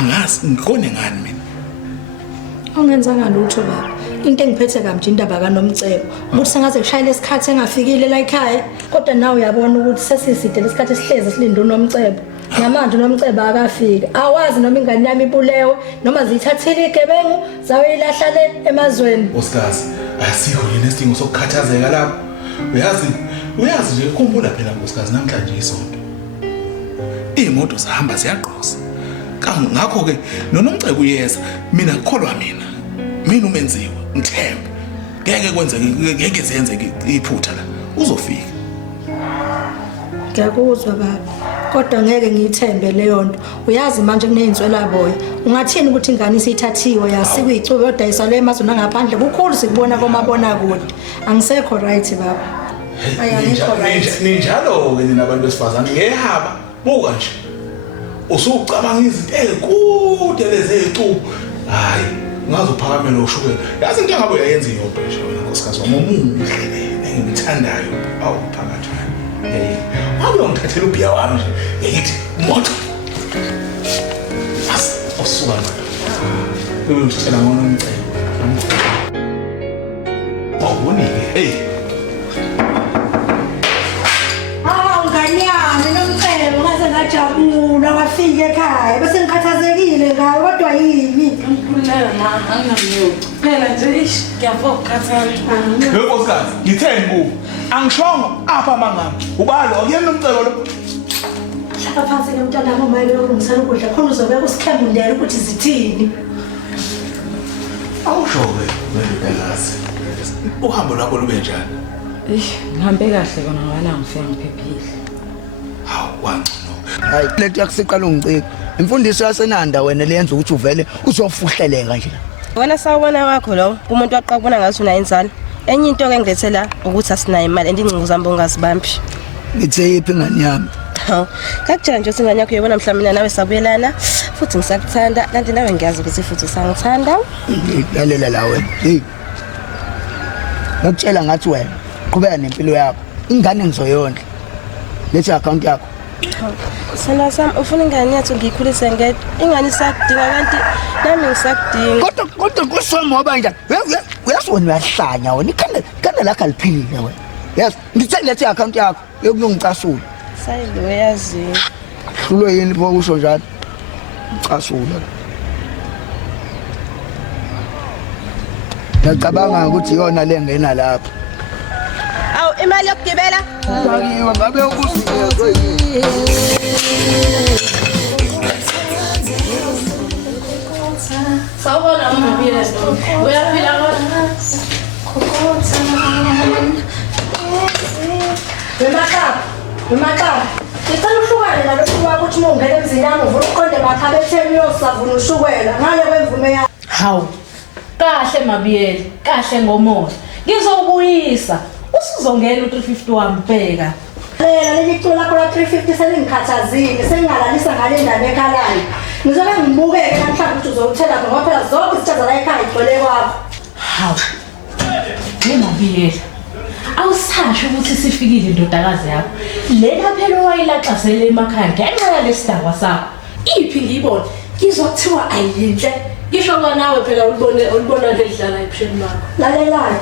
angazi ngikone ngani mina. Ungenzanga lutho baba. Into engiphethe kamje indaba kaNomcebo. Ukuthi sengaze kushayile isikhathi engafikile la ekhaya. Kodwa nawe uyabona ukuthi sesiside lesikhathi esihleze silinde uNomcebo. Namanje uNomcebo akafiki. Awazi noma ingane yami ibulewe noma zithathile igebengu zawuyilahla le emazweni. Osikazi, asikho yini isidingo sokukhathazeka lapho. Uyazi nje ukhumbula phela nkosikazi namhlanje isonto. Imoto zihamba ziyaqhosa. Ngakho ke noNomcebo uyeza mina ngikholwa mina. Mina umenziwe ngithemba. Ngeke kwenzeke ngeke zenze iphutha la. Uzofika. Ngiyakuzwa baba. Kodwa ngeke ngiyithembe leyo nto. Uyazi manje kuneyintswela boya. Ungathini ukuthi ingane isithathiwe yasikwe icubo yodayisa le emazweni angaphandle kukhulu sikubona komabona kude. Angisekho right baba. Ninjalo ke nina abantu besifazane ngehaba buka nje. Usucabanga izinto ezikude lezi ezicubo. Hayi, ngazophakamela ushukela. Yazi into ngabe uyayenza iyodwa nje wena nkosikazi wami umuhle engimthandayo awuphakathi. Wabe ungithathela ubhiya wami nje. Ngithi moto. Osuka la. Ngizitshela ngona umcebo. Awuboni ke hey. Ngajabula wafika ekhaya bese ngikhathazekile ngayo kodwa yini ngikulela ma angamiyo phela nje ngiyafokukhathala Nkosikazi ngitheni kubo angishongo apha mangami ubalo akuyena umcebo lo hlala phansi ke mntwana wami mayeke ukulungisela ukudla khona uzobeka usikhambundela ukuthi zithini awushoke wendodakazi uhambo lwakho lube njani ngihambe kahle kona ngoba ngifika ngiphephile hawu wangcono hayi lento yakusiqala ungicika imfundiso yasenanda wena leyenza ukuthi uvele uzofuhleleka nje wena sawubona wakho lo umuntu waqabona ngathi una inzalo enye into ke ngilethela ukuthi asinayo imali endingcingo zami bongazibambi ngithe yiphi ngani yami kakutshela nje ukuthi ingane yakho uyabona mhlawumbe nawe sabuyelana futhi ngisakuthanda kanti nawe ngiyazi ukuthi futhi usangithanda lalela la wena hey ngakutshela ngathi wena qhubeka nempilo yakho ingane ngizoyondla lethi account yakho sana sam ufuna ingane yethu ngiyikhulise ngedwa ingane isakudinga kanti nami ngisakudinga kodwa kusoma ngoba njani uyasona uyahlanya wena ikhanda lakho aliphile wena yes ngithe lethi account yakho yokulungicasula sayilo uyazi hlulo yini bokusho njalo ucasula ngicabanga ukuthi yona lengena lapha awu imali yokugibela ngakiwe ngabe ukusizo sawubona umabiyela ndo uyaphila kodwa Wemakhaba ngicela uhlukane nalokhu wakho ukuthi ungene emzini yami uvula uqonde emakhaba etheni uyosavuna ushukela ngale kwemvume yakho hawu kahle mabiyela kahle ngomoya ngizobuyisa usuzongena u350 wami bheka lela leli culo lakho la 350 selingikhathazile sengingalalisa ngale ndaba ekhalayo ngizobe ngibukeke namhlanje ukuthi uzokuthela ngoba phela zonke izithaza la ekhaya igcwele kwakho hawu mabiyela awusasho ukuthi sifikile indodakazi yakho lena phela wayilaxazele emakhaya ngenxa yalesidaba sakho iphi ngiyibona ngizothiwa ayinhle ngisho nawe phela ulibona ngedlala ebusheni bakho lalelayo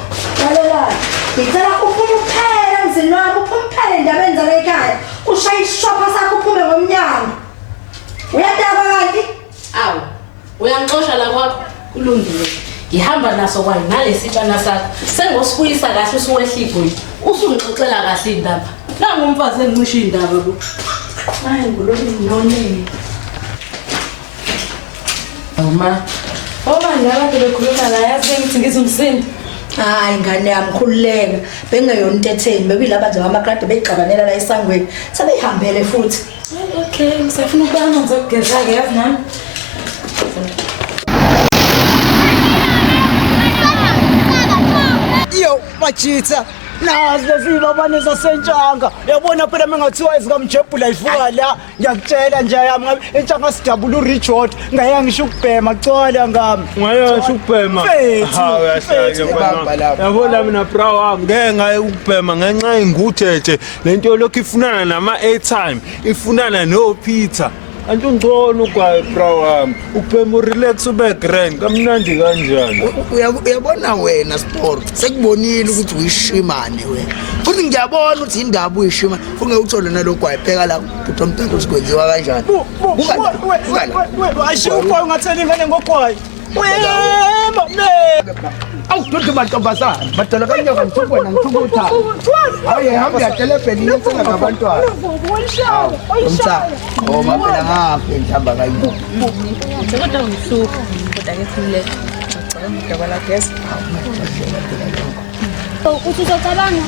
ngicela uphume uphele emzini wakho uphume endabeni zala ekhaya ushaye isishopha sakho uphume ngomnyango uyadaba kanti awu uyangixosha la kwakho kulungile ngihamba naso kwayo nalesitshana sakho sengosibuyisa kahle usuwehlibhoyi usungixoxela kahle indaba nangumfazi engicisha indaba ku hayi nguloni none uma abantu bekhuluma la yazi ngithi ngizumsindo hayi ngane yami khululeka bengeyona into etheni bekuyilaba nje amakrade beyiqabanela la esangweni sebeyihambele futhi okay ngisafuna ukuba amanzi okugeza ke yazi nami yo machitha nazo zilobane zasentshanga yabona phela mengathiwa izikamjebula ivuka la ngiyakutshela nje yami ngabe entshanga sidabula uRichard ngaya ngisho ukubhema cwala ngami ngayasho ukubhema ha uyahlala yabona mina bra wami ngeke ngaye ukubhema ngenxa inguthethe lento lokhu ifunana nama airtime ifunana no Peter Antungcono ugwayi bro wami. Ubhema relax ube grand. Kamnandi kanjani? Uyabona wena sport. Sekubonile ukuthi uyishimane wena. Futhi ngiyabona ukuthi indaba uyishimane. Ungeke uthole nalogwayi pheka la ukuthi umntwana usikwenziwa kanjani. Ashiya ugwayi ungatheli ingane ngogwayi. Wema Awu dodhe bantombazana badala kanyoka ngithukwana ngithukutha. Hayi hamba yatelefoni ngisela ngabantwana. Umtha. Phela ngapha ngihamba kayibo. Kodwa ngisuka kodwa ke khulile. Ngicela umdaba la guest. Uthi uzocabanga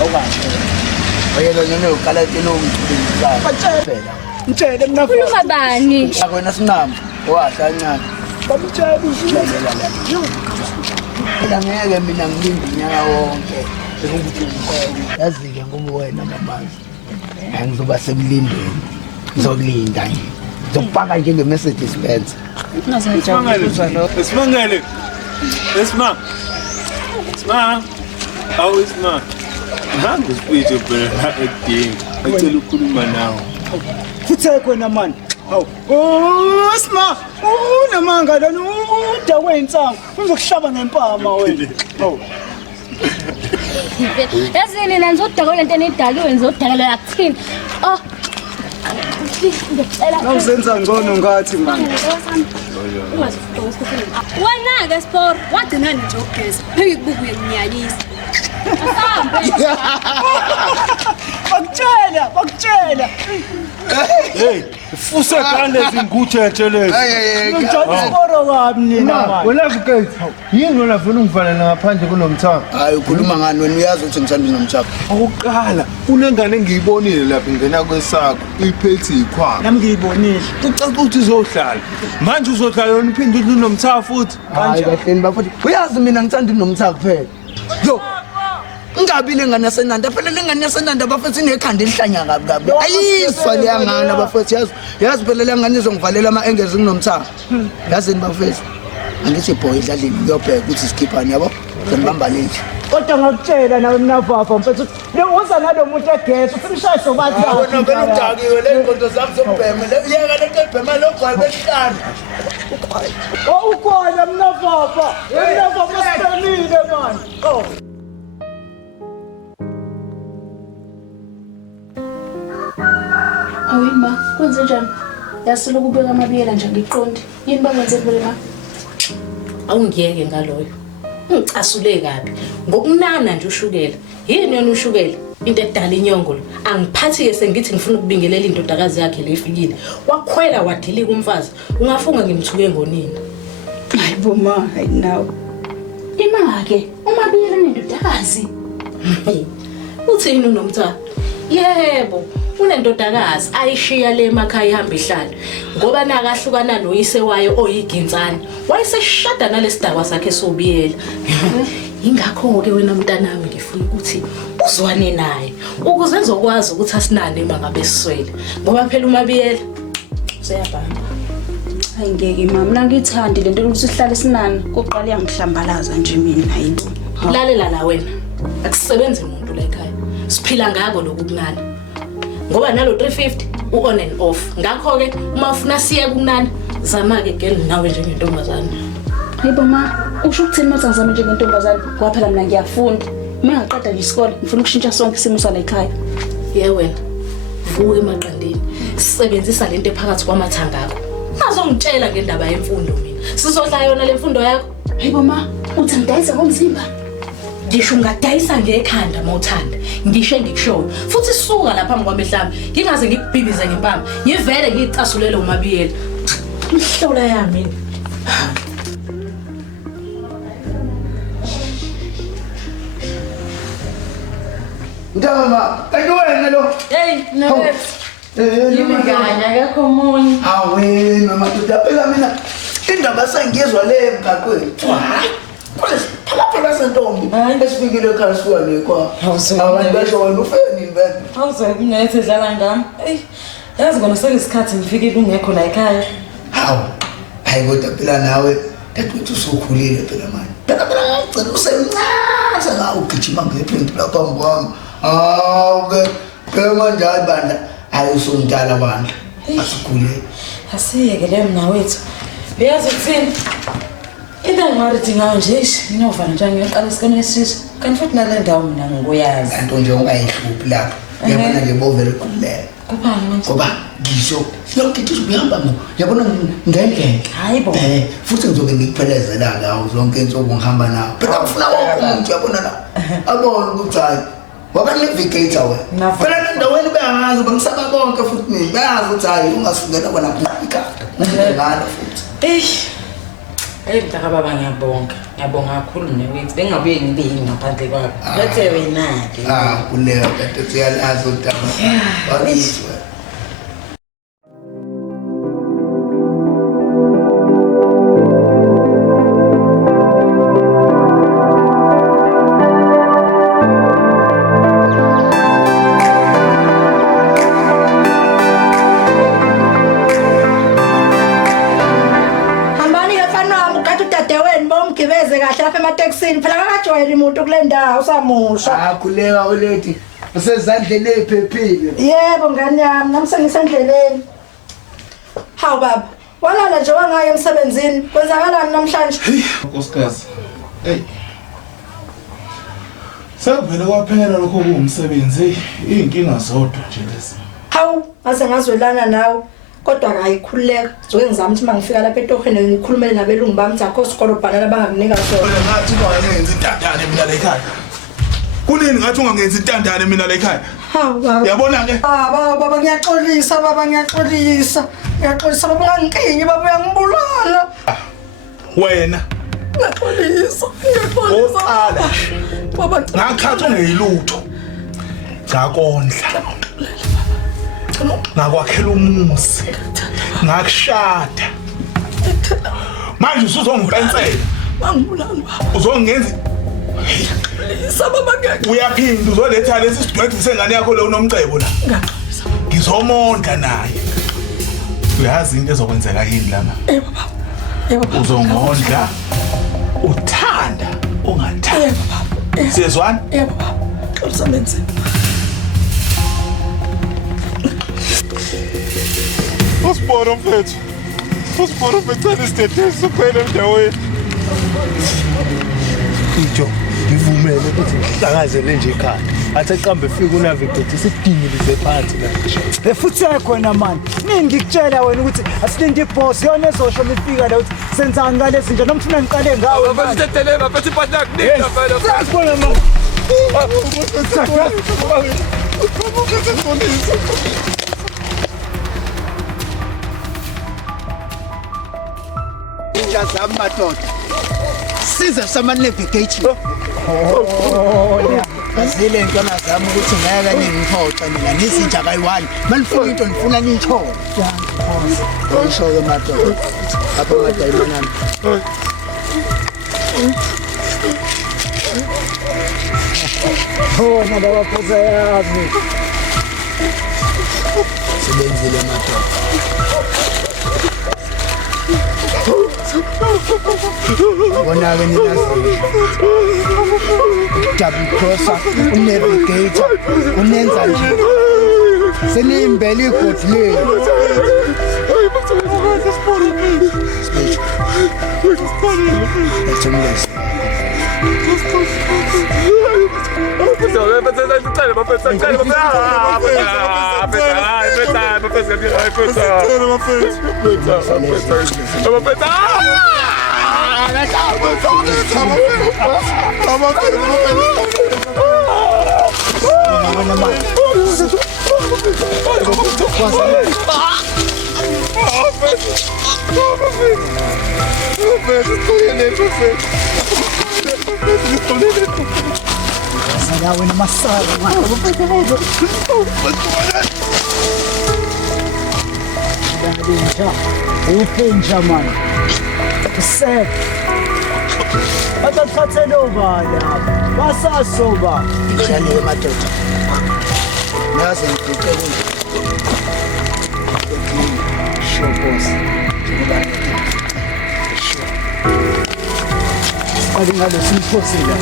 Awukahle. Oyelo nene uqala tino ngicela. Phela. ngitshele mina khuluma bani Wena sinqamba. Wahla ncane. bamtshela Phela ngeke mina ngilinde unyaka wonke. Ukuthi ngikho. Yazi-ke ngoba wena mamazi. Angizoba semlindweni. Ngizokulinda nje. Ngizokupaka njenge Mercedes Benz. Isimangele. Esma. How is ma? Ngihambe speech phela edinga. Ngicela ukukhuluma nawe. futhi kwena mani hawu sma unamanga lana udawe insango uzokushaba ngempama wena hawu yazini na ngizodaka lento enidaliwe ngizodakela yakuthini nawuzenza ngcono ngathi mani wena-ke sport wagcina nje ukugeza pheke kubuku uyekunyanyisa bakutshela Hey, ufuse kande zinguthethe lezi. ngijabula kabi nina Wena Vukate, yini wena ufuna ungivalela ngaphandle kunomthamo? Hayi ukhuluma ngani wena uyazi ukuthi ngithanda nomthamo. Akuqala, unengane engiyibonile lapha ingena kwesakho, iphethe ikhwama. nami ngiyibonile Ucaca ukuthi uzohlala. Manje uzohlala yona uphinde uthi unomthamo futhi. Hayi kahleni bafuthi. Uyazi mina ngithanda nomthamo kuphela. Yo. Ngabile ngane yasenanda phela lengane yasenanda bafethi nekhanda elihlanya kabi kabi. Ayiswa leyangana bafethi yazi phela lengane izongivalela ama-angles nginomthamo. Yazini bafethi. Angithi boy idlalile ngiyobheka ukuthi sikhiphani yabo. Ngibamba nje. kodwa ngakutshela nawe mnavafa mfethu uza nalo muntu egesi usimshaye sobathi Wena vele udakiwe le nkonto zami zokubhema yeka le nto ebhema logwayi besihlanu. ukhona mnavafa siphelile mani Hayi ma, kwenze njani? Yasilo ukubeka amabiyela nje ngiqonde. Yini bakwenze phela ma? Awungiyeke ngaloyo. Ngicasule kabi. Ngokunana nje ushukela. Yini yona ushukela? Into edala inyongo lo. Angiphathi ke sengithi ngifuna ukubingelela indodakazi yakhe lefikile. Wakhwela wadilika umfazi. Ungafunga ngimthuke ngonini. Hayibo ma, hayi nawe. Ima ke, umabiyela nendodakazi. Uthini unomthana? Yebo. Unendodakazi ayishiya le emakhaya ihamba ihlala ngoba nakahlukana noyise wayo oyiginsana wayeseshada nalesidakwa sakhe sobiyela ingakho ke wena mntanami ngifuna ukuthi uzwane naye ukuze ezokwazi ukuthi asinane mangabe siswele ngoba phela umabiyela useyabhamba. Hayi ngeke mama, mina ngithandi lento ukuthi sihlale sinana koqala yangihlambalaza nje mina hayibo. Lalela la wena akusebenzi umuntu la ekhaya siphila ngako lokukunana ngoba nalo 350 u-on and off ngakho ke uma ufuna siye kunani zama ke girl nawe njengentombazane. Hayibo ma, usho ukuthini manje ngizama njengentombazane ngoba phela mina ngiyafunda. Uma ngaqeda nje isikole ngifuna ukushintsha sonke isimo sala ekhaya. Wena vuka emaqandeni sisebenzisa lento ephakathi kwamathanga akho. Ngazongitshela ngendaba yemfundo mina. Sizodla yona le mfundo yakho. Hayibo ma, uthi ngidayisa ngomzimba. Ngisho ungadayisa ngekhanda mawuthanda. Ngisho ngikushoyo. Futhi suka lapha ngwamehlami. Ngingaze ngikubhibize ngempama. Ngivele ngicasulele umabiyela. Ihlola yami. Ndama, kanti wena lo. Hey, no. Yimingane akekho umunye. Hawe noma phela mina indaba sengizwa le emgaqweni. Hayi. Phela sentombi. Esifikile ekhaya siwa nekwa. Abantu basho wena ufeni vele. Awuzwe mina ethedlala ngami. Yazi kona selisikhathi ngifikile ungekho la ekhaya. Hawu. Hayi kodwa phela nawe dadwethu usukhulile phela manje. Phela ngicela usemncane sengawugijima ngephinti lapha kwami. Hawu ke phela manje hayi bandla hayi usumdala bandla. Asikule. Asiyeke leyo mnawethu. Uyazi ukuthini? Into engingarithi ngayo nje nginova njani ngiyoqala isikole esisha. Kanti futhi nale ndawo mina ngoyazi. Kanti nje ungayihluphi lapho. Yabona nje bovele kulela. Kubani manje? Ngoba ngisho yonke into ubihamba ngo yabona ngendlela. Hayibo. Futhi ngizoke ngikuphelezela la zonke insuku ngihamba nawo. Phela ngifuna wonke umuntu yabona la. Abona ukuthi hayi waba navigator wena. Phela endaweni bayangazi bangisaba bonke futhi mina bayazi ukuthi hayi ungasukela bona kuphika. Ngalo futhi. Hey mntaka baba ngiyabonga. Ngiyabonga kakhulu newethu. Bengabuye ngibe yini ngaphandle kwakho. Bethe wena ke. Kuleyo kanti siyalazi utama. Wabizwe. Gibeze kahle lapha emateksini phela akajwayele umuntu kule ndawo samusha. Khuleka ulethi usezandleni eziphephile. Yebo ngani yami nami sengisendleleni. Hawu baba, walala nje wangaye emsebenzini. Kwenzakalani namhlanje? Nkosikazi. Sekuvele kwaphela lokho kuwumsebenzi, inkinga zodwa nje lezi. Hawu, ngase ngazwelana nawe. Kodwa akayikhululeka zoke ngizama ukuthi mangifika lapha etohweni ngikhulumele nabelungu bami zakho sikolo bhanana bangakunika sona. Wena ngathi ungangenzi intandane mina la ekhaya. Kunini ngathi ungangenzi intandane mina la ekhaya? Hawu baba. Yabona ke? Baba ngiyaxolisa baba ngiyaxolisa. Ngiyaxolisa baba nganginkingi baba uyangibulala. Wena ngiyaxolisa. Oqala. Baba ngakhathi ungeyilutho. Ngakondla. Ngakwakhela umuzi. Ngakushada. Manje usuzongipensela. Mangibulala baba. Uzongenza baba ngeke. Uyaphinda uzoletha lesi sidwethu sengane yakho lo unomcebo la. Ngaxolisa. Ngizomondla naye. Uyazi into ezokwenzeka yini lama? Baba. Baba. Uzongondla. Uthanda ungathanda. Baba. Siyezwana? Baba. Xolisa Usibona mfethu. Usibona mfethu isiteteso kuphela endaweni. Itsho ngivumele ukuthi ngihlakazele nje ekhaya. Athi qambe fika unavigator sidingilize phansi la. Futhi yakhona manje. Nini ngikutshela wena ukuthi asilinde iboss yona ezosho mifika la ukuthi senzani ngale zinto nomfuna ngiqale ngawe. Bafethu sitetele bafethu iphathi yakunika phela. Sasibona manje. Ngiyazama madoda. Size sama navigate. Asile ngona zama ukuthi ngeke ningiphoxa mina nisinja kayi1. Malifuna into nifuna nitsho. Usho ke madoda. Apha madayimana. Bona baba phosa yami. Sebenzile madoda. Bona ke ninazi. Double crosser, navigator, unenza nje. Senimbele igodi le. Saya wena masala manje. Upinja manje. Sek. Atathathele obala. Basasoba. Ngiyale madoda. Nazi ngicela Shopos. Ngalo simphosile.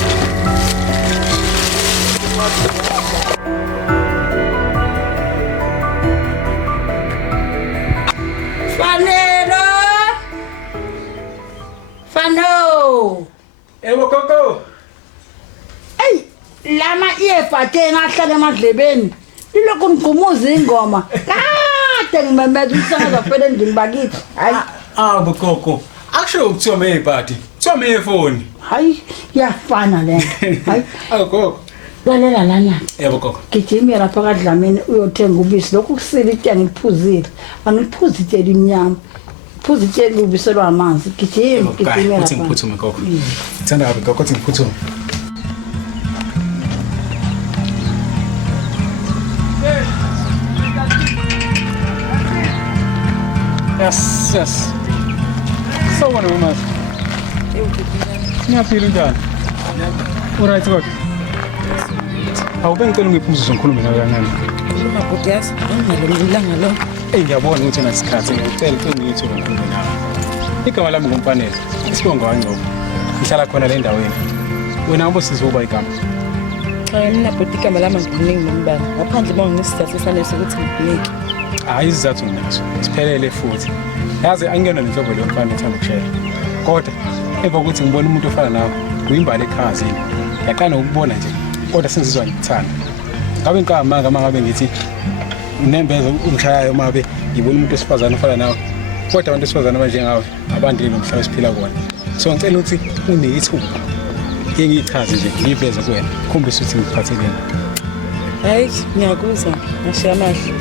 Fanelo! Fano! Yebo gogo. Ey, lama iyephathe ngahlala emadlebeni. Ilokhu ngigumuza ingoma. Kade ngimemeza umsakaza phela endlini bakithi. Hayi, Gogo. Akusho ukuthiwa meyibhadi. Kuthiwa meyefoni. hayi, iyafana le. Hayi, Gogo. lalela lana. Yebo gogo. Gijimira lapha kaDlamini uyothenga ubisi. Lokhu kusile iti angiliphuzile. Angiliphuzi itsheli imnyama. Phuzi itsheli ubisi lwamanzi. Gijimira Uthi lapha. ngiphuthume gogo. Ngithanda kabi gogo uthi ngiphuthume. Yes. Sawubona mama. Ngiyaphila njani? Alright gogo. Awubengicela ungiphumuze ngikhulume nawe kancane. Khuluma bhuti yasi. Angalungilanga lo. Ngiyabona ukuthi unesikhathi ngicela ngithuke ngikhulume nawe. Igama lami ngumfanele. Isibongo kaNgcobo. Ngihlala khona le ndaweni. Wena ubusizwe uba igama. Cha mina bhuti igama lami ngikuningi nombala. Ngaphandle uma nginesizathu esane sokuthi ngikunike. Hayi isizathu nginaso. Siphelele futhi. Yazi angiyona lenhlobo leyo mfana ethanda ukushela. Kodwa emva kokuthi ngibona umuntu ofana nawe, uyimbali ekhazini. Yaqala ukubona nje. Kodwa sengizizwa ngikuthanda. Ngabe ngiqamanga mangabe ngithi unembeza umshayayo mabe ngibona umuntu osifazana ofana nawe. Kodwa abantu besifazana abanjengawe abandile nomhlaba esiphila kuwona. So ngicela ukuthi uneyithuba. Ngiyichaze nje ngiveze kuwena. Khombisa ukuthi ngiphatheleni. Hayi, ngiyakuzwa. Ngishiya amahle.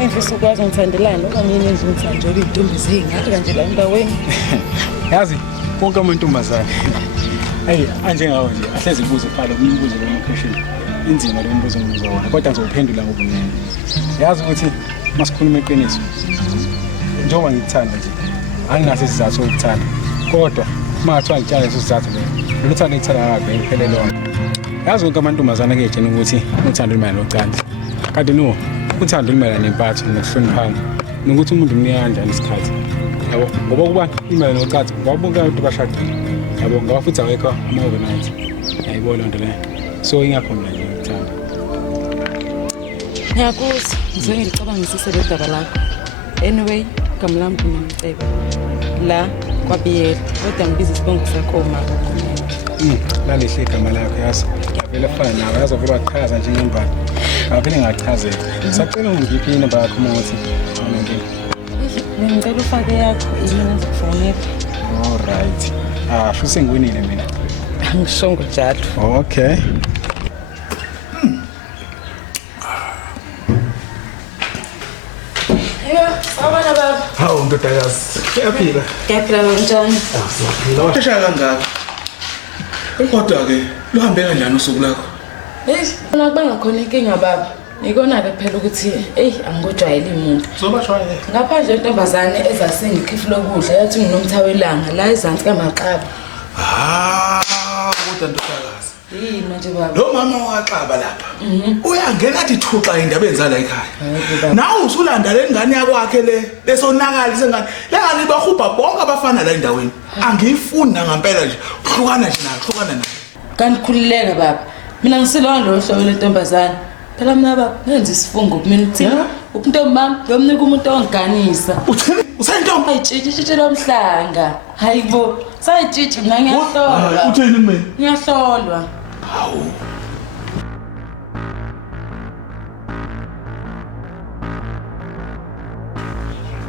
Engifisa ukwazi ngithandelana okanye yini enza ukuthi njengoba intombi zingakho kanje la endaweni. Yazi konke amantombazane. Hey, anjengawe nje ahlezi ibuze phala umbuzo location. Inzima lo mbuzo engibuza wona kodwa ngizophendula ngobumnene. Yazi ukuthi masikhuluma eqiniso. Njengoba ngikuthanda nje. Anginaso isizathu sokuthanda. Kodwa mathiwa ngitshela leso sizathu le. Luthanda ngithanda kabi ngiphelele lona. Yazi konke amantombazane kuyejena ukuthi uthando limali locansi. Kanti no, uthando limali nempatho nokuhloniphana. Nokuthi umuntu umnika kanjani isikhathi. Yabo, ngoba kuba imali locansi ngawubonga abantu bashadile. Yabo, ngoba futhi awekho ama-overnight. Yayibona nto le. So ingakho mina nje ngithanda. Ngiyakuzwa. Ngizwe ngicabangise le daba lakho. Anyway, igama lami ngumcebo. La kwabiyela. Kodwa ngibiza isibongo sakho mama. Lalihle igama lakho yazi. Ngiyavela fana nawe yazi vele wachaza njengembali. Ngavele ngachazela. Sacela ungiphi inamba yakho uma uthi Ngicela ufake yakho yini ngizokufonela. Alright. Futhi ngiwinile mina. Angishongo njalo. Okay. Sawubona baba. Hawu ndodakazi. Uyaphila? Ngiyaphila kanjani? Shaya kangaka. Kodwa ke luhambe kanjani usuku lakho? Bona kubanga khona inkinga baba. Ngikona ke phela ukuthi angikujwayele umuntu. Zobashwaye. Ngaphandle intombazane ezasengikhifula ukudla yathi nginomthawelanga la ezansi kaMaqaba. Kodwa ndodakazi. Yini manje baba? Lo mama waqaba lapha. Uyangena athi thuxa indaba enzala ekhaya. Nawe usulanda le ngane yakwakhe lesonakala sengane. Lengane bahubha bonke abafana la endaweni. Angiyifuni ngampela nje. Uhlukana nje nayo, uhlukana nayo. Kanti khulileka baba. Mina ngisilona lo hlobo lentombazane. Phela mina baba ngenza isifungo kumina ukuthi ukuntombami ngiyomnika umuntu onganisa. Uthini? Usentombi? Ayitshitshitshithe lomhlanga. Hayibo, sayitshitshi mina ngiyahlolwa. Uthini kumina? Ngiyahlolwa. Hawu.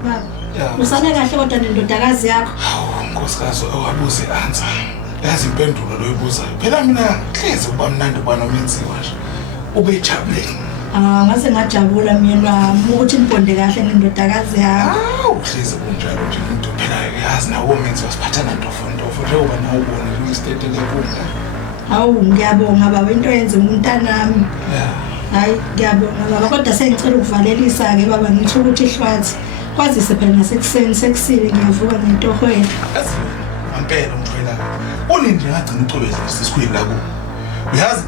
Baba. Usane kahle kodwa nendodakazi yakho. Hawu nkosikazi owabuze answer. Yazi impendulo loyibuzayo. Phela mina hleze uba mnandi bana umenziwa nje. Ubejabuleni. Ngase ngajabula mina ukuthi nibonde kahle nendodakazi yakho. Hleze kunjalo nje umuntu phela yazi nawo umenziwa siphathana ndofondofo njengoba nawe ubona istate lekupha. Hawu ngiyabonga baba into yenze umntanami. Hayi ngiyabonga baba kodwa sengicela ukuvalelisa ke baba ngithi ukuthi ihlwathi kwazise phela nasekuseni sekusile ngiyavuka ngentohweni. Ngampela umthwela. Unindi ngagcina ucobeza sisikhwili la ku. Uyazi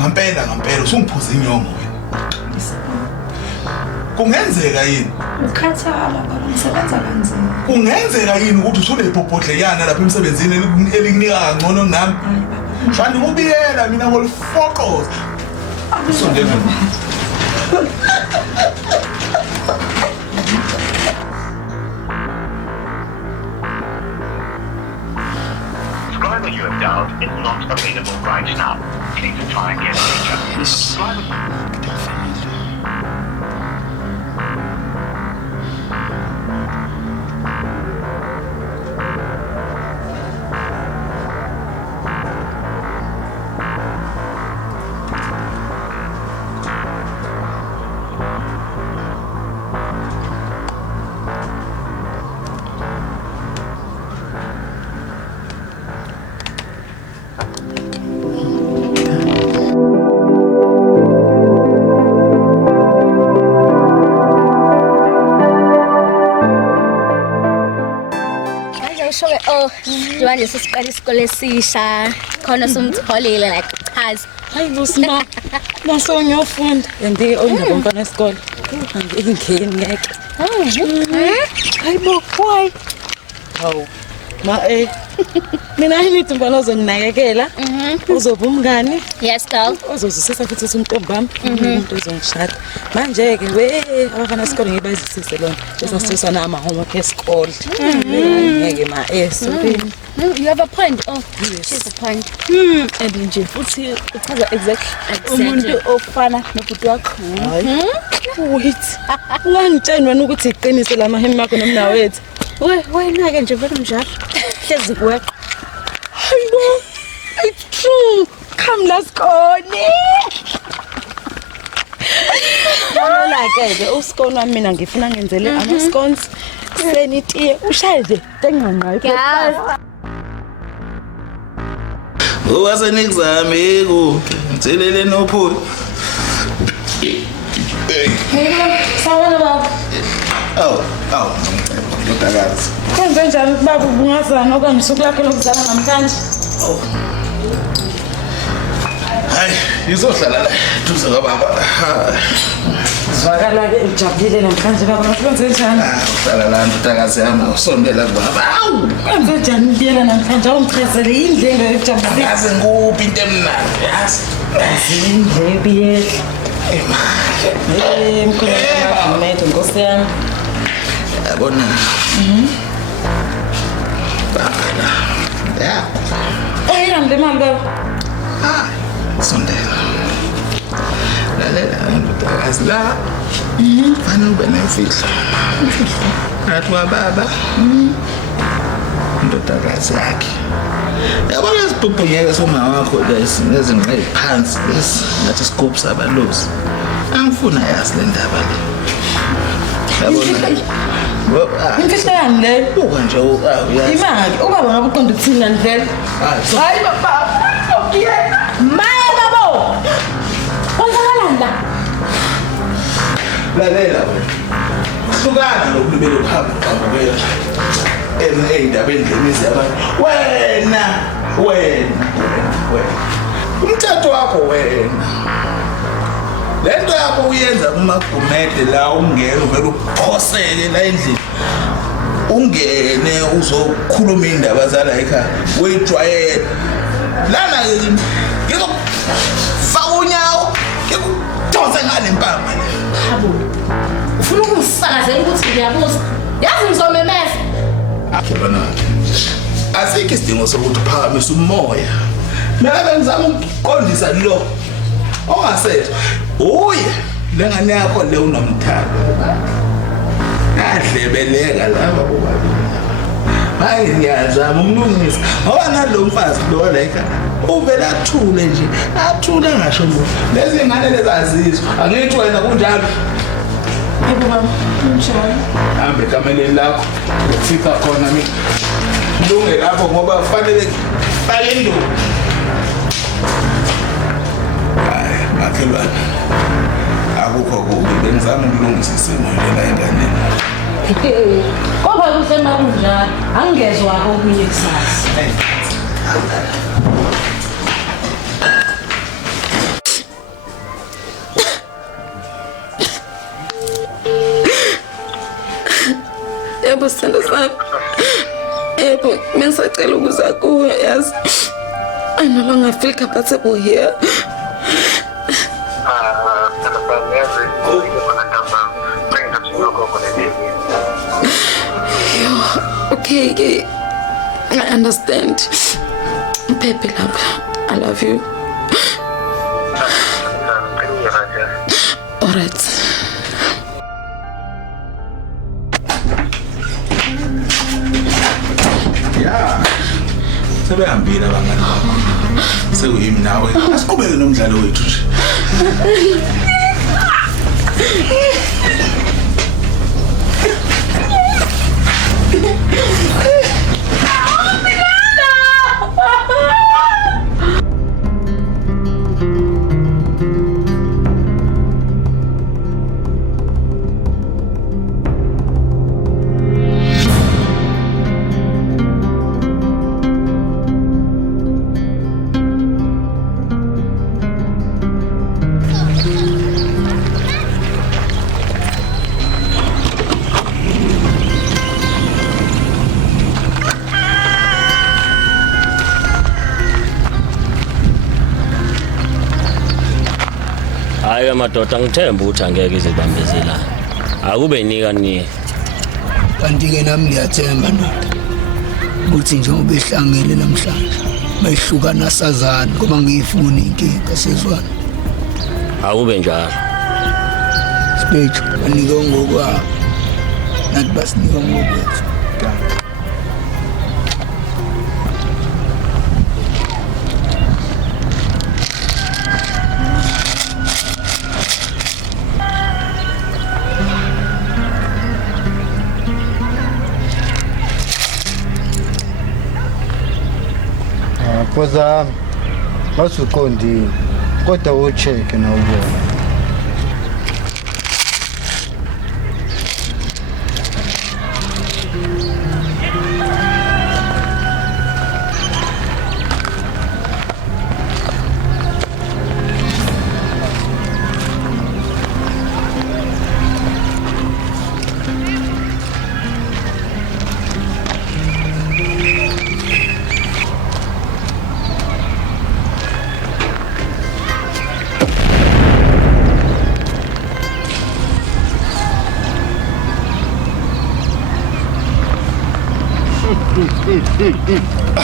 ngampela usungiphuza inyongo wena. Kungenzeka yini? Ukhathala baba ngisebenza kanzima. Kungenzeka yini ukuthi usunebhobhodleyana lapha emsebenzini elikunika ngcono nami? Shandi kubiyela mina ngolifoqoza. Sondela. child is not available right now. Please try again later. Manje sesiqala isikole esisha khona somtholile like chaza hayi busima naso ngiyofunda ende oyinabo mfana esikole ingeni ngeke hayibo why hawu ma mina ngithi mfana ozonginakekela uzoba umngani yes girl ozozisisa futhi uMntombami umuntu ozongishada manje ke we abafana esikole ngibazisise lona bese sisona ama homework esikole ngeke ma sorry you have a point she's a point and nje futhi uchaza exactly umuntu ofana nobhuti wakho wait ungangitsheni wena ukuthi iqinise lamahemi akho nomnawethu wena ke nje vele njalo hlezi kuwe hayibo it's true come let's go Like usikolo wami mina ngifuna ngenzele ama scones senitiye ushayeze tenganqayo Uwase nixame ku ngithelele nophuli Sawona baba Ndodakazi Kwenze njani baba ubungazana okanye usuku lakhe lokuzala namhlanje Hayi izohlala la duze kababa Zwakala ke ujabulile namhlanje baba kwenze njani uhlala la ndodakazi yami usondela kubaba awu kwenze njani ubiyela namhlanje awungichazele indlengo yokujabulisa yazi nguphi into emnandi yazi indlebe yehla mkhulu Nkosi yami yabona baba ya ngihambe mali baba sondela lalela ndodakazi la fanele ube nemfihlo ngathi wababa ndodakazi yakhe yabona isibhubhunyeke soma wakho lezinqe phansi ngathi scope sabalozi angifuna yazi le ndaba le yabona imfihlo yami le buka nje uyazi imali ubaba ngakuqonda ukuthina ndlela hayi baba Maya babo. Kwenzakalani la? Lalela wena. Hlukana lokulibela uphambukela. Endabeni ngemizwa yabantu. Wena. Umthetho wakho wena. Lento yakho uyenza kumagumede la ungena uvela uphoseke la endlini. Ungene uzokhuluma indaba zala ekhaya. Wejwayela. Lana ngizofaka unyawo ngikudonse ngale mpama le Khabo ufuna ukungisakazela ukuthi ngiyabuza yazi ngizomemeza akubona asikho isidingo sokuthi uphakamisa umoya mina bengizama ukuqondisa lo ongasethe uye lengane yakho le unomthando adlebeleka laba bobabili hayi ngiyazama umlungisa ngoba nalo mfazi lo la ekhaya uvela athule nje athule ngasho lo lezi ngane lezazizwa angithi wena kunjalo Yebo baba kunjalo hambe kameleni lakho ufika khona mina lunge lapho ngoba kufanele fake induku hayi makhelwane akukho kubi bengizama ukulungisa isimo lela enganeni Ngoba kusema kunjalo angezwe akho okunye kusasa Yebo sithando sami Yebo mengisacela ukuza kuwe yazi I no longer feel comfortable here Okay, I understand. Baby lapha. I love you. All right. Yeah. Sebehambile abangani bakho. Sekuyimi nawe. Asiqhubeke nomdlalo wethu nje. Hayi madoda ngithemba ukuthi angeke izibambezela. Akube nika ni. Kanti ke nami ngiyathemba ndoda. Ukuthi njengoba ehlangene namhlanje bayihlukana sazana ngoba ngiyifuna inkinga sezwana. Akube njalo. Stage banika ngokwa. Nathi basinika ngokwethu. Poza basuqondile kodwa ucheck na ubona.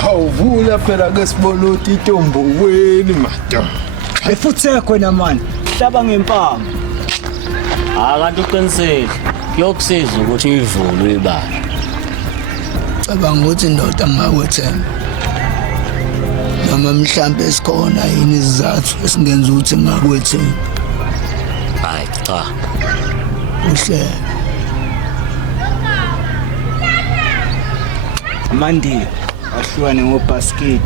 Awuvula phela ke sibona ukuthi itombo weni madoda. Ayifuthe khona manje. Hlaba ngempama. Akanti uqinisele kuyokusiza ukuthi uyivule uyibala. Cabanga ukuthi indoda ngakwethemba. Noma mhlambe esikhona yini izathu esingenza ukuthi ngakwethemba. Hayi cha. Uhle. Mandi ahlukane ngobasket.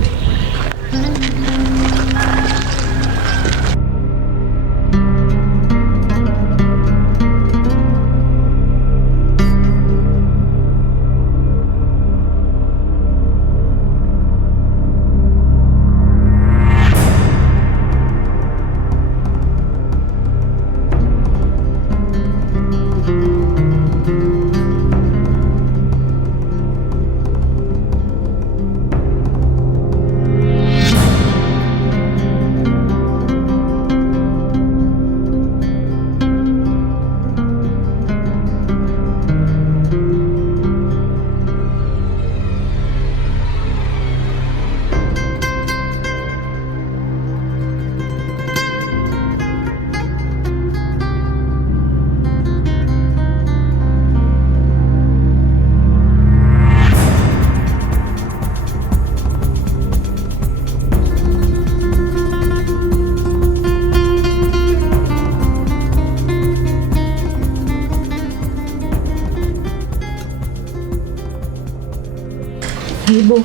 Yibo.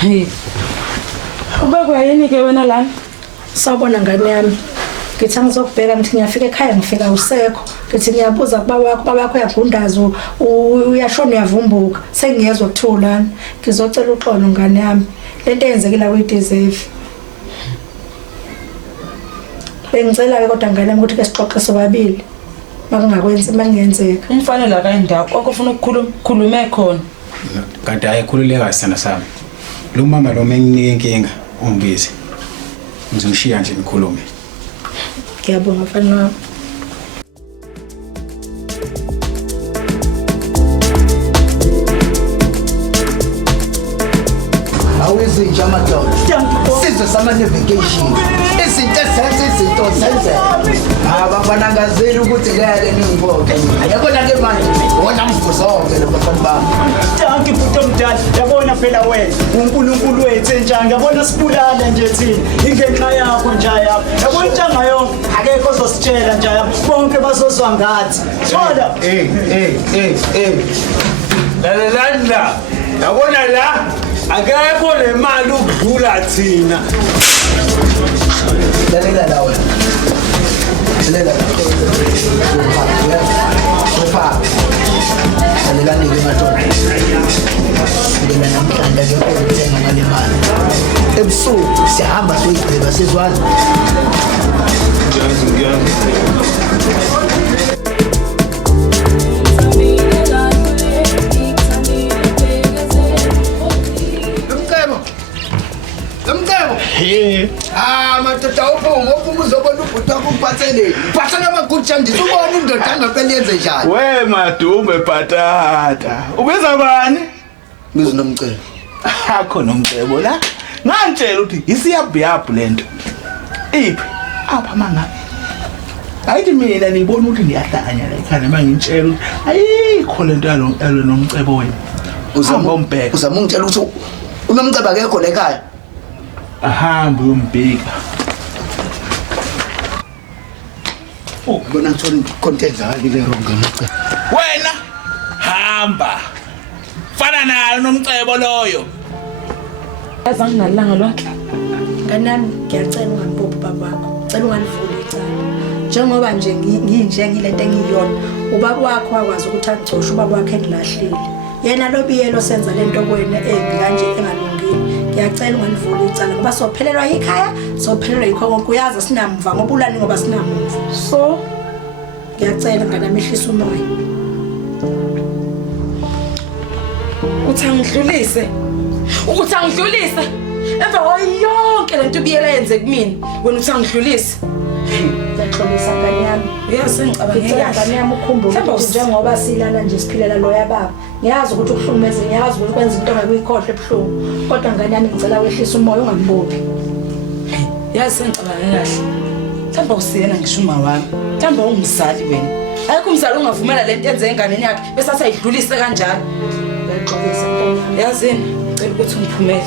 Hey. Ubekwa yini ke wena lana? Sawubona ngane yami. Ngithi ngizokubheka ngithi ngiyafika ekhaya ngifika usekho. Ngithi ngiyabuza baba wakho uyagundaza uyashona uyavumbuka. Sengiyezwa ukuthulana. Ngizocela uxolo ngane yami. Lento eyenzekile uyideserve. Bengicela ke kodwa ngane yami ukuthi ke sixoxe sobabili. Makungakwenzi mangenzeka. Umfanele akayindawo konke ufuna ukukhuluma khona. Kanti ayikhululeka sithanda sami. Lo mama lo menginike inkinga ungibize. Ngizomshiya nje ngikhulume. Ngiyabonga mfana wami. Awizinja madoda. isikhathi sama-navigation izinto ezenza izinto zenzeka abafana ngazeli ukuthi ngeke ningivote yabona-ke manje wona mvuzonke lo bafana bami Tanki bhuti omdala yabona phela wena uNkulunkulu wethu entshanga yabona sibulala nje thina ingenxa yakho njaya yabona intshanga yonke akekho ozositshela njaya bonke bazozwa ngathi thola Lalela yabona la akekho nemali ukudlula thina lalela la wena lalela sofa lalelani-ke madoda ngena namhlanje akekho ukuthenga ngale mali ebusuku siyahamba soyigqiba sizwazi madoda uphuma uzobona ubhuti wakho uphatheleni uphathela amagudshandi ubona indoda angapeli yenze njani we madumbe bhatata ubiza bani biza nomcebo akho nomcebo la ngantshela ukuthi isiyabhiyabhu lento iphi apha manga ayithi mina nibona ukuthi niyahlanya la ekhaya mangintshela ukuthi ayikho lento yalo nomcebo wena uzombeka uzama ungitshela ukuthi unomcebo akekho la ekhaya ahamba uyombheka bona ngithola content zakile ronke nomcebo wena hamba fana nayo nomcebo loyo yazi nginalanga lonke nganami ngiyacela ungambophi baba wakho cela ungalivuli icala njengoba nje nginje ngilento engiyona ubaba wakho wakwazi ukuthi agcoshe ubaba wakhe engilahlile yena lobiyelo senza lento kwena embi kanje engalungile ngiyacela ungalivuli icala ngoba sophelelwa yikhaya sophelelwa yikho konke uyazi sinamva ngoba ulani ngoba sinamuva so ngiyacela nganami ehlisa umoya uthi angidlulise ukuthi angidlulise emva yonke lento ubiyela yenze kumina wena uthi angidlulise ngiyaxolisa ngane yami uyasengicabangela ngane yami ukhumbule ukuthi njengoba silana nje siphilela loya baba ngiyazi ukuthi ukuhlumeze ngiyazi ukuthi kwenza into ngekuyikhohle ebuhlungu kodwa ngane yami ngicela wehlisa umoya ungambophi yazi sengicabangela kahle thamba usiyena ngisho uma wami thamba ungumzali wena ayikho umzali ongavumela lento yenze enganeni yakhe bese asayidlulise kanjalo ngiyaxolisa ngane yazini ngicela ukuthi ungiphumele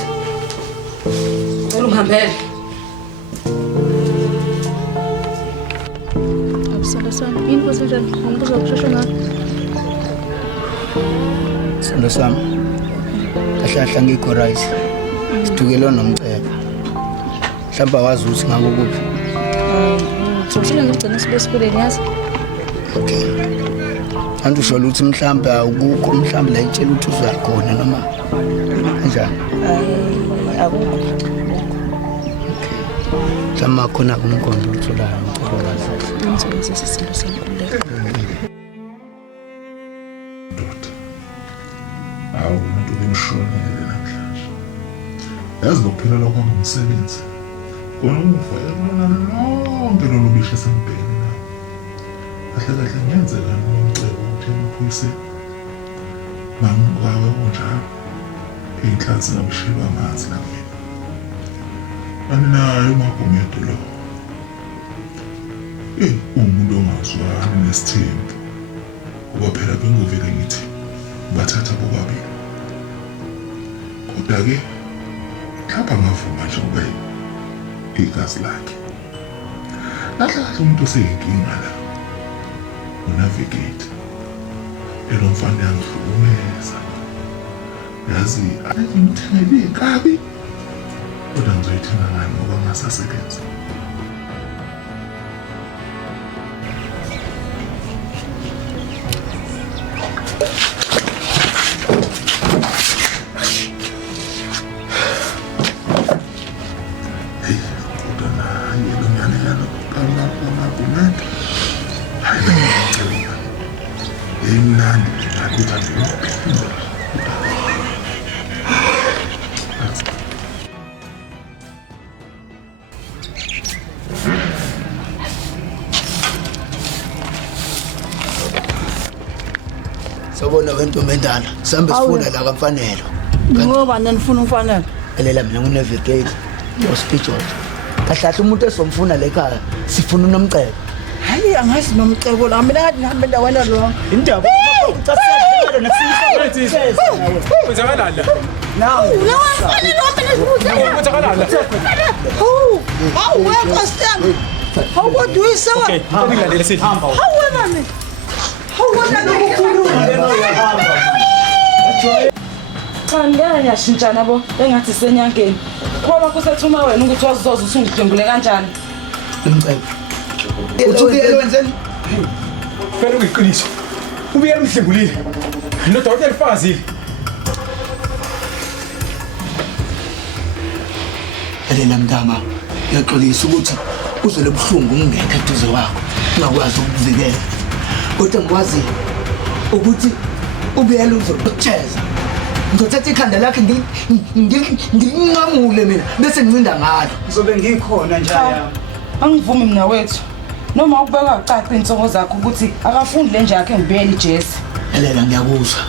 ngicela ungihambele Abusalo yini kwesenjani ngibuza ukusheshe ngakho sando sami kahlahla ngikho right sidukelwe nomcebo mhlawumbe wazi ukuthi ngako kuphi Sosile ngigcina sibe esikoleni yazi okay andu usho ukuthi mhlawumbe awukho mhlawumbe la itshela ukuthi uzakhona noma kanjani akukho Sama khona kumkondo utholayo ngicela ngizokwenza isicelo senkululeko awu umuntu bemshonele namhlanje yazi lokuphelelwa kwangumsebenzi kona umufa yabona lonke lolu bisho esembhekene nawo kahle kahle ngenzeka nomcebo ukuthi emaphoyiseni bangikwabe kunjalo iy'nhlanzi nabishilwa amanzi namina aninayo umagumedo lo umuntu ongazwani nesithembu ngoba phela benguvele ngithi bathatha bobabili kodwa-ke mhlawumbe angavuma nje ngoba igazi lakhe kahle kahle umuntu oseyinkinga la unavigate lelo mfana yangihlukumeza yazi ayimthengele iy'nkabi kodwa ngizoyithenga ngani ngoba ngasasebenza Sabona wentombi endala sambe sifuna la kamfanelo ngoba nanifuna umfanele elela mina ngunavigate Yo speech what? Kahlahle umuntu esomfuna lekhaya sifuna unomcebo. Hayi angazi nomcebo la mina ngathi ngihambe endaweni lo. Indaba ucasiyalo nakusimisha. Kwenzakalala. Nawe. Kwenzakalala. Hawu wenkosiyami. Hawu kodwa uyisewa. Okay, ngilandele sithi. Hawu mami. Hawu wena lokukhuluma lena uyahamba. Cha ngeke ngiyashintshana bo engathi senyangeni. Ngoba kusethuma wena ukuthi wazizoza usungidengule kanjani. Umcebo. Uthi wenzeni? Phela uyiqiniso. Ubiyela umhlengulile. Nodokotela elifazile. Elela mntama, ngiyaxolisa ukuthi uzole buhlungu ungekho eduze wakho, ungakwazi ukuvikela. Kodwa ngikwazi ukuthi ubiyela uzokutheza. Ngizothatha ikhanda lakhe ngilinqamule mina bese ngincinda ngalo. Ngizobe ngikhona nje yami. Angivumi mina wethu. Noma ukubeka ucaca insongo zakho ukuthi akafundi le nje yakhe ngibiyela ijesi. Elela ngiyakuzwa.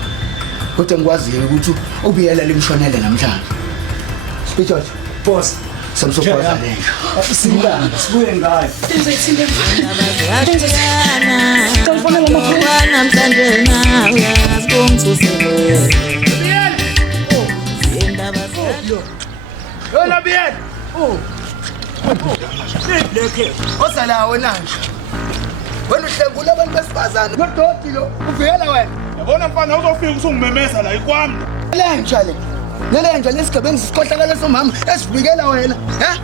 Kodwa ngikwazi ukuthi ubiyela limshonele namhlanje. Speech what? Boss. Samsophoza lenja. Sibuye ngayo. Namhlanje nawe uyazibongisusele. Yona biyela. Lekhe. Osalawo nanje. Wena uhlengula abantu besifazane. Nodoti lo uvela wena. Yabona mfana uzofika usungimemeza la ikwami. Lenja le. Lenja lesigebengu sikhohlakala somama esivikela wena. He?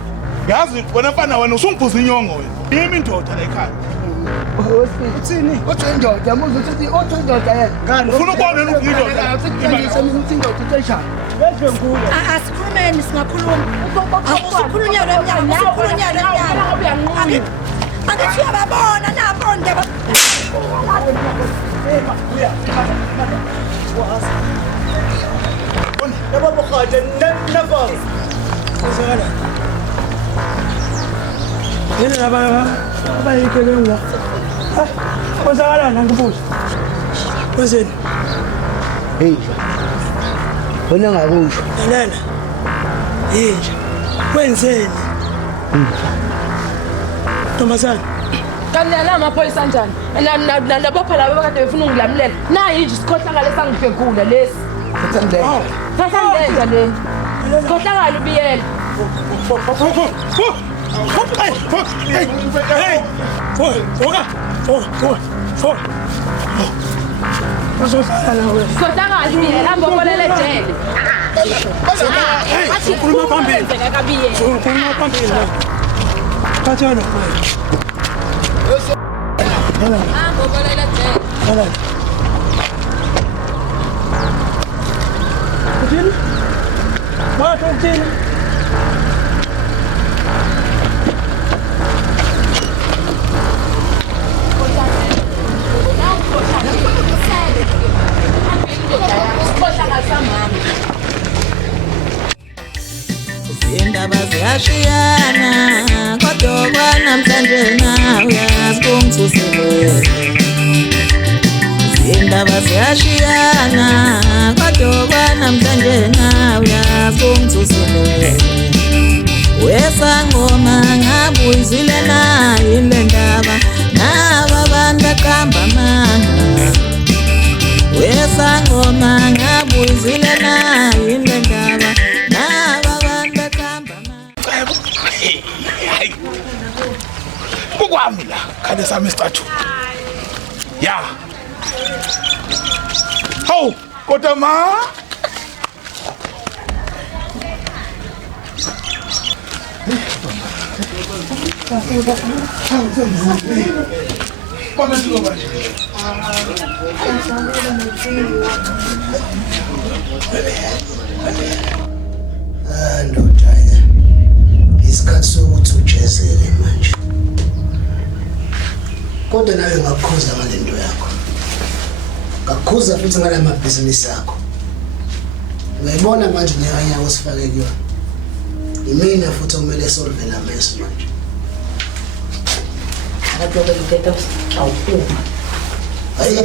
Yazi wena mfana wena usungiphuza inyongo wena. Yimi indoda la ekhaya. Uthini? Uthi indoda, yamuza uthi uthi indoda yena. Ngani ufuna ukubona yena ukuthi indoda? Uthi uthi indoda uthesha. Bese ngikulo. Asikhulumeni singakhuluma. Awusukhulunywa lo mnyaka, usukhulunywa lo mnyaka. Angithi uyababona nabonke. Yabo bokhade never. Kuzala. Yena laba abayikelenga. Kuzala nangibuza. Kwenzeni? Hey. Wena ngakusho. Nana. Yinja. Kwenzeni? Thomasana. Kanti amaphoyisa kanjani? Nalabopha labo kade befuna ungilamulela. Nayi nje isikhohlakala sangifekula lesi. Sasandenza le. Sikhohlakala ubiyela. Hey! Sikhohlakala ubiyela hamba ubolele ejele. Athi ukhuluma phambili. Ukhuluma phambili. Kathana. Hamba ubolele ejele. Uthini? Batho uthini? Indaba ziyashiyana kodwa kwanamhlanje nawe uyazibongisusele. Indaba ziyashiyana kodwa kwanamhlanje nawe uyazibongisusele. Wesangoma ngabe uyizile na ile ndaba naba abantu beqamba amanga. Wesangoma ngabe uyizile na ile ndaba naba abantu beqamba amanga. Hayi. Kukwami la khale sami isicathu. Ya. Hawu, kodwa ma. Come on, go back. Ndoda ya. Isikhathi sokuthi ujezele manje. Kodwa nawe ngakukhuza ngale nto yakho. Ngakukhuza futhi ngala mabhizinisi akho. Uyayibona manje neyanya osifake kuyona. Imina futhi kumele solve la mess manje. Akatoka ngithetha awuphuma. Ayikho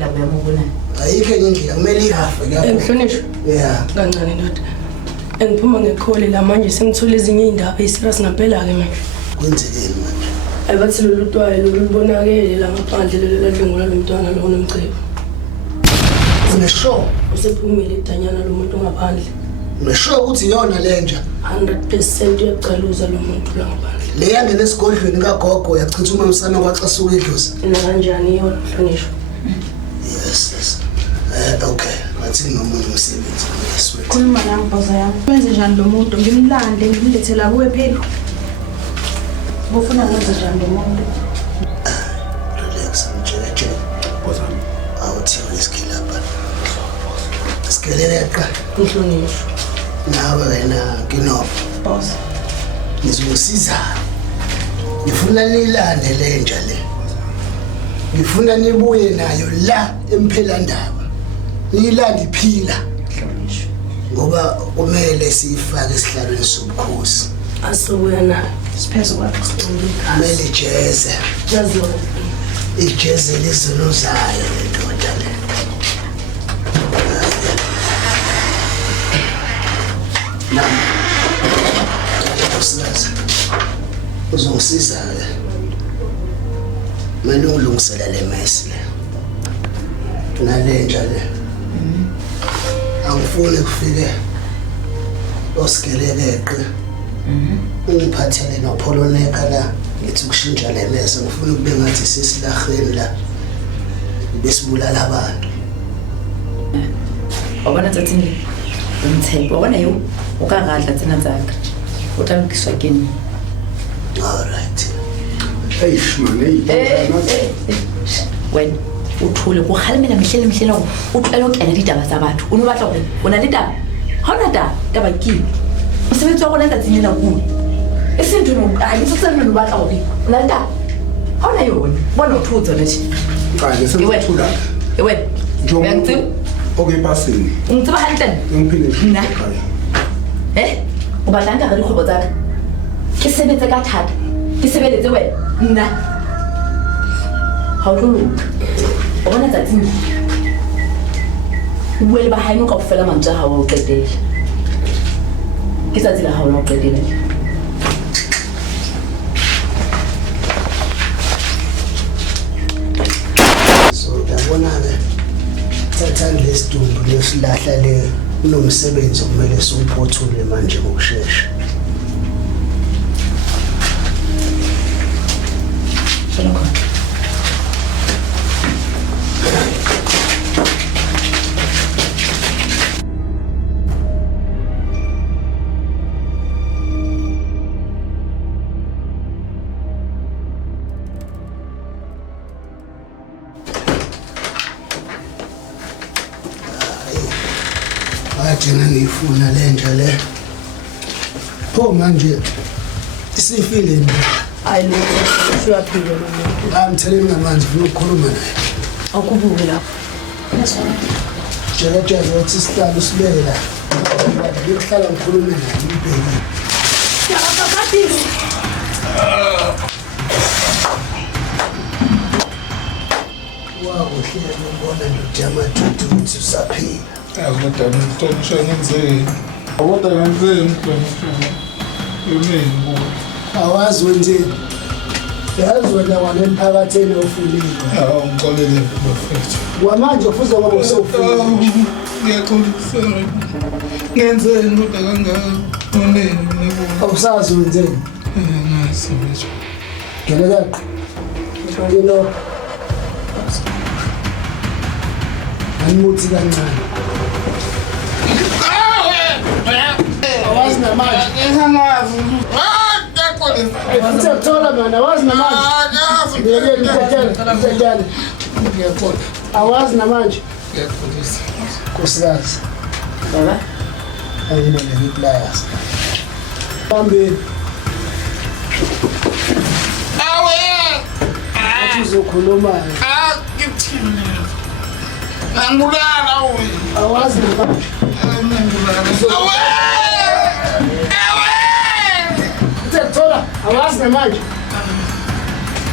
la uyamubona. Ayikho indlela kumele ihafe lapho. Ngihlonishwe. Yeah. Kancane ndoda. Engiphuma ngekhole la manje sengithola ezinye indaba eziserious ngempela ke manje. Kwenzekeni manje? Ayibathi lolu twaye lolubonakele la ngaphandle lelo ladlungula lo mntwana lo nomcebo. Unesho usephumile idanyana lo muntu ngaphandle. Unesho ukuthi iyona lenja 100% uyacaluza lo muntu la ngaphandle. Le yangena esigodlweni kagogo yachitha umamsana kwaXasuka idlozi. Na kanjani yona hlonishwa? Yes. Okay. Ngathi ngomunye umsebenzi ngeswethi. Khuluma nami boza yami. Wenze njani lo muntu? Ngimlande ngimlethela kuwe phela. Bofuna ngenze njani lo muntu? Relax mjeke. Boza. Awuthi riskila lapha. Sikeleleqa. Ngihlonishwa. Nawe wena kino. Boss. Nizosiza. Ngifuna nilande lenja le. Ngifuna nibuye nayo la emphelandaba. Nilanda iphila. Ngihlonishwa. Ngoba kumele sifake esihlalweni sobukhosi. Asubuya nayo. Siphezu kwakho. Kumele jeze. Yazona. Ijeze lezonozayo lendoda le. Nami. Usilaza. Uzongisiza ke. Manje ulungisela le mess le. Nalenja le. Angifuni kufike osikelekeqe. Ungiphathele noPoloneka la ngithi kushintsha le mess ngifuna kube ngathi sesilaheni la. Besibulala abantu. Wabona tsatsini umthembo wabona yo ukagadla tsena tsaka utamkiswa kini. All right. Hey shmane wena uthule ku khalimela mihlela utlelo kena ditaba tsa batho o no batla gore ona le taba ha ona taba ke mosebetsi wa gona tsatsing la kuno e se ntwe no a ke tsetse no batla gore ona le taba ha ona yona bona uthutse le tshi qale sekuthula ewe ngitsi okay passing ngitseba hantle ngiphile o batla nka re dikgwebo tsaka ke sebetse ka thata ke sebeletse wena nna ha o tlo o bona tsatsing o bue le bahaeno ka ofela mantswe a hao o qetele ke tsatsi la hao la o qetele so yabona-ke thathani lesidumbu lesilahla le unomsebenzi okumele siwuphothule manje ngokushesha. Thina ngifuna lenja le. Pho manje isifile nje. Hayi lo uyaphila lo muntu. Ngimtheleni ngamanzi ufuna ukukhuluma naye. Akubuke lapho. Jeje uthi sihlala usibela. Ngiyohlala ngikhulume naye ngibheke. Wow, uhlelo ngibona ndojama dudu uthi usaphila. Kodwa ngithonisha ngenzeni. Kodwa ngenzeni mhlonishwa. Yimini buka. Awazi wenzeni. Yazi wena wale emphakathini ofulile. Hawu ngixolele bafethu. Wamanje ufuze ngoba usofuna. Ngiyaxolisa. Ngenzeni kodwa kangaka. Noneni mina. Awusazi wenzeni. Ngasi manje. Ngelela. Ngilo. Angimuthi kancane. Awazi namanje. Ngihangazi. Ngiyathola mana awazi namanje. Ngiyakela. Awazi namanje. Ngiyakholisa. Nkosikazi. Baba. Ayina ngiplayas. Phambili. Awe. Uzokhuluma. Ngithini. Angulala uwe. Awazi namanje. Awe. Thola, awazi namanje.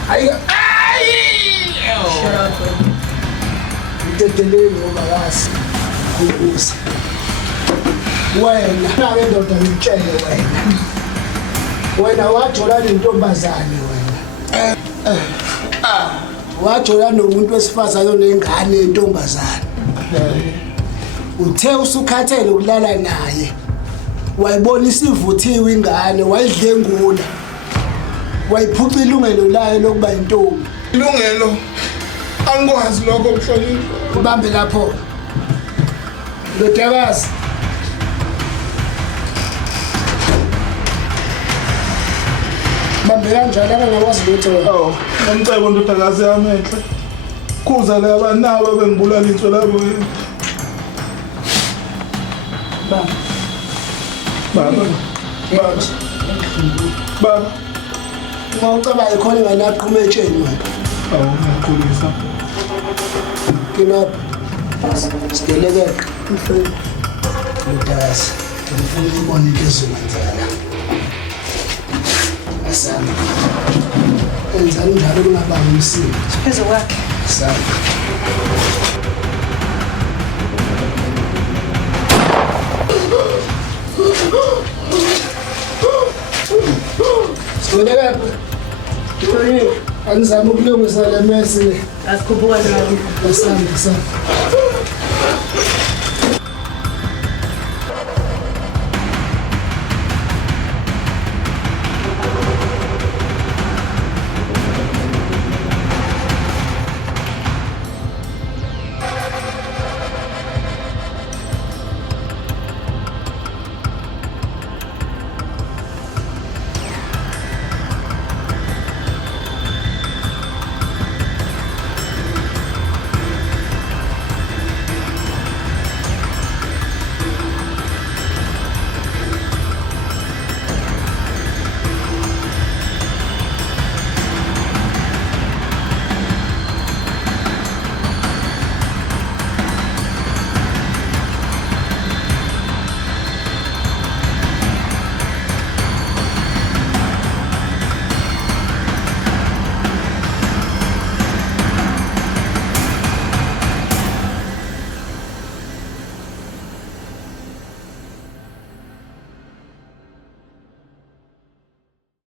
Ayiga. Uteteleni ngoba yasi. Kubuza. Wena nake ndoda ngitshele wena wathola nentombazane wena wathola nomuntu wesifazane onengane yentombazane uthe usukhathele ukulala naye wayibona isivuthiwe ingane wayidlengula wayiphuca ilungelo layo lokuba intombi ilungelo angikwazi lokho mhlonishwa ubambe lapho ndodakazi bambe kanjani akangakwazi lutho awu ngicebo ndodakazi yami enhle kuza laba nawe bengibulala inswe labo baba ngicabanga khona ingane aqhuma etsheni wena awu ngiyaqolisa kinapha sigeleke mfowethu ndodakazi ngifuna ukubona into ezokwenza asami enzani njalo kungabanga umsimo phezu kwakhe asami sigeleke angizama ukulungisa le mesi asikhuphuka nayo asami